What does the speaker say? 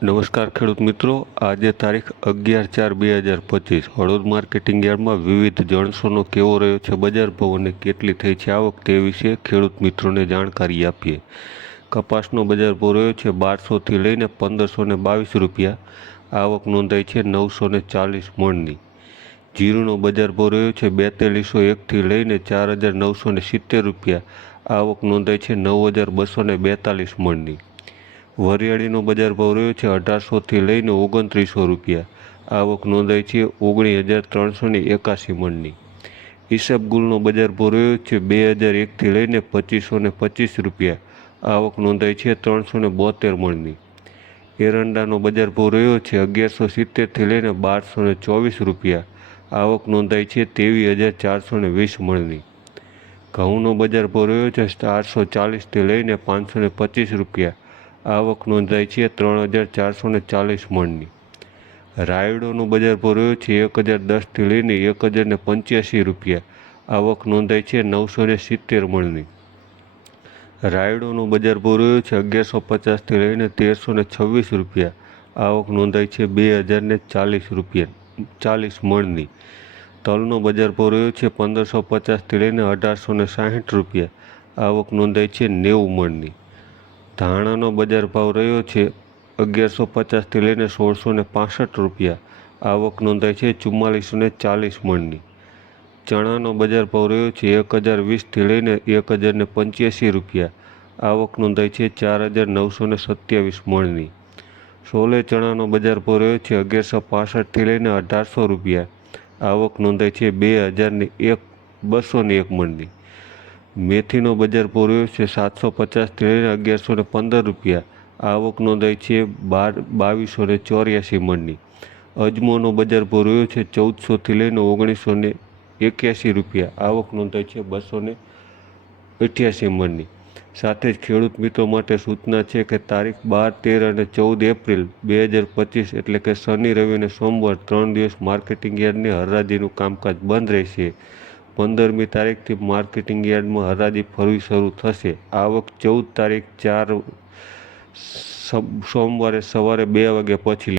નમસ્કાર ખેડૂત મિત્રો, આજે તારીખ 11/4/2025 હળવદ માર્કેટિંગ યાર્ડમાં વિવિધ જણસોનો કેવો રહ્યો છે બજાર ભાવ અને કેટલી થઈ છે આવક તે વિશે ખેડૂત મિત્રોને જાણકારી આપીએ. કપાસનો બજાર ભાવ રહ્યો છે 1200થી લઈને 1522 રૂપિયા, આવક નોંધાઈ છે 940 મણની. જીરુનો બજાર ભાવ રહ્યો છે 4201થી લઈને 4970 રૂપિયા, આવક નોંધાઈ છે 9242 મણની. વરિયાળીનો બજાર ભાવ રહ્યો છે 1800થી લઈને 2900 રૂપિયા, આવક નોંધાઈ છે 19381 મણની. ઈસબગુલનો બજાર ભાવ રહ્યો છે 2001થી લઈને 2525 રૂપિયા, આવક નોંધાઈ છે 372 મણની. એરંડાનો બજાર ભાવ રહ્યો છે 1170થી લઈને 1224 રૂપિયા, આવક નોંધાઈ છે 23420 મણની. ઘઉંનો બજાર ભાવ રહ્યો છે 440થી લઈને 525 રૂપિયા, આવક નોંધાઈ છે 3440 મણની. રાયડોનો બજાર ભાવ રહ્યો છે 1010થી લઈને 1085 રૂપિયા, આવક નોંધાઈ છે 970 મણની. રાયડોનો બજાર ભાવ રહ્યો છે 1150થી લઈને 1326 રૂપિયા, આવક નોંધાઈ છે 2040 રૂપિયા 40 મણની. તલનો બજાર ભાવ રહ્યો છે 1550થી લઈને 1860 રૂપિયા, આવક નોંધાઈ છે 90 મણની. ધાણાનો બજાર ભાવ રહ્યો છે 1150થી લઈને 1665 રૂપિયા, આવક નોંધાઈ છે 4440 મણની. ચણાનો બજાર ભાવ રહ્યો છે 1020થી લઈને 1085 રૂપિયા, આવક નોંધાઈ છે 4927 મણની. સોલે ચણાનો બજાર ભાવ રહ્યો છે 1165થી લઈને 1800 રૂપિયા, આવક નોંધાઈ છે 2201 મણની. મેથીનો બજાર ભાવ રહ્યો છે 750થી લઈને 1115 રૂપિયા, આવક નોંધાઈ છે 2284 મણની. અજમોનો બજાર ભાવ રહ્યો છે 1400થી લઈને 1981 રૂપિયા, આવક નોંધાઈ છે 288 મણની. સાથે જ ખેડૂત મિત્રો માટે સૂચના છે કે તારીખ 12, 13 અને 14 એપ્રિલ 2025 એટલે કે શનિ, રવિ અને સોમવાર 3 દિવસ માર્કેટિંગ યાર્ડની હરાજીનું કામકાજ બંધ રહેશે. 15મી તારીખથી માર્કેટિંગ યાર્ડમાં હરાજી ફરી શરૂ થશે. આવક 14 તારીખ 4 સોમવારે સવારે 2 વાગ્યા પછી